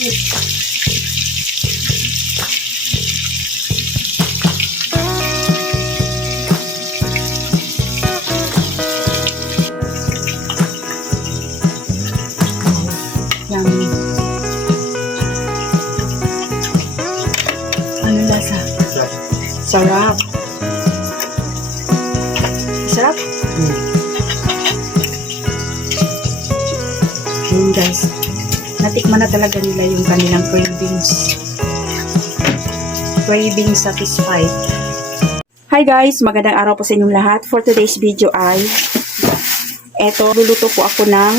Yummy. Ano lasa? Sarap. Sarap? Ayun guys. Natikman na talaga nila yung kanilang cravings. Craving satisfied. Hi guys! Magandang araw po sa inyong lahat. For today's video ay luluto po ako ng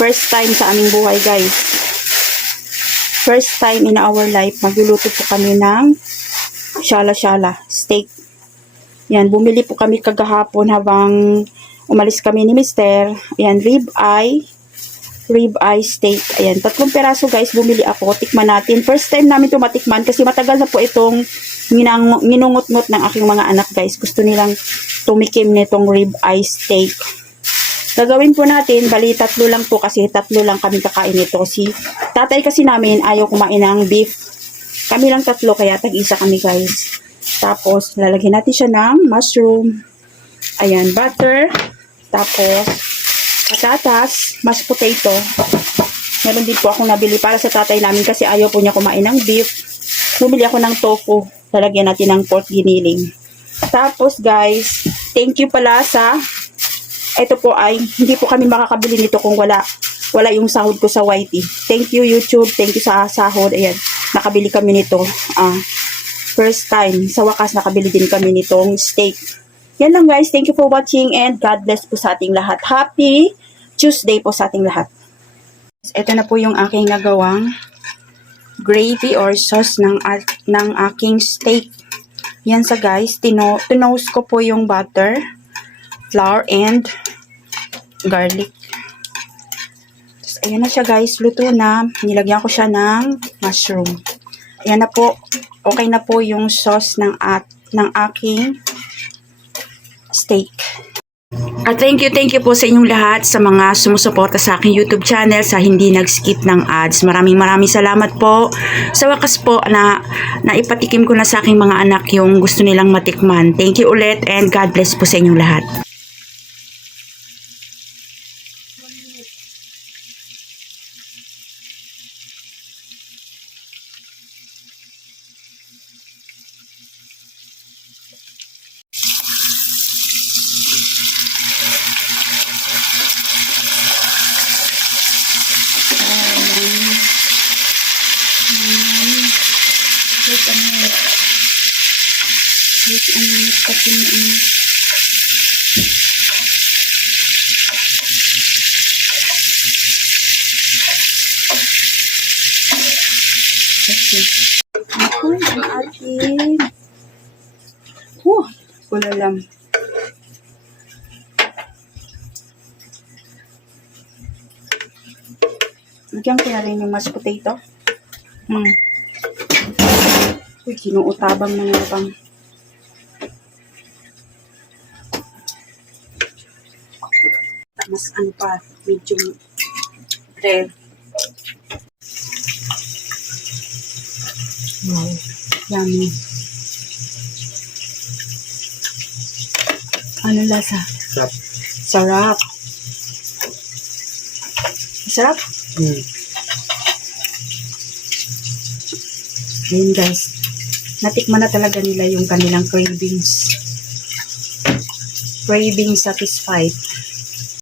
first time sa aming buhay guys. First time in our life, magluluto po kami ng shala-shala steak. Yan, bumili po kami kagahapon habang umalis kami ni Mister. Yan, rib eye steak. Ayan, 3 peraso guys, bumili ako. Tikman natin. First time namin ito matikman kasi matagal na po itong ninungot-ngot ng aking mga anak guys. Gusto nilang tumikim nitong rib eye steak. Gagawin po natin, bali 3 lang po kasi 3 lang kami kakain nito. Si tatay kasi namin ayaw kumain ng beef. Kami lang 3 kaya tag-isa kami guys. Tapos lalagyan natin siya ng mushroom. Ayan, butter. Tapos patatas, mashed potato. Meron din po akong nabili para sa tatay namin kasi ayaw po niya kumain ng beef. Bumili ako ng tofu. Lalagyan natin ng pork giniling. Tapos guys, thank you pala sa ito po ay, hindi po kami makakabili nito kung wala yung sahod ko sa YT. Thank you YouTube, thank you sa sahod. Ayan, nakabili kami nito. First time, sa wakas nakabili din kami nitong steak. Yan lang guys, thank you for watching and God bless po sa ating lahat. Happy Tuesday po sa ating lahat. Ito na po yung aking nagawang gravy or sauce ng aking steak. Yan sa guys, tinoast ko po yung butter, flour, and garlic. Tapos, ayan na siya guys, luto na. Nilagyan ko siya ng mushroom. Ayan na po, okay na po yung sauce ng aking steak. At thank you po sa inyong lahat sa mga sumusuporta sa aking YouTube channel, sa hindi nag-skip ng ads. Maraming salamat po. Sa wakas po na ipatikim ko na sa aking mga anak yung gusto nilang matikman. Thank you ulit and God bless po sa inyong lahat. Okay. Ako ang ating kulalam. Lagyan ko na rin yung mashed potato. Uy, kinuutabang na nga bang. Mas ano pa, medium rare. Wow, yummy. Ano lasa? Sarap. Sarap. Sarap? Ayun guys, natikman na talaga nila yung kanilang cravings. Craving satisfied.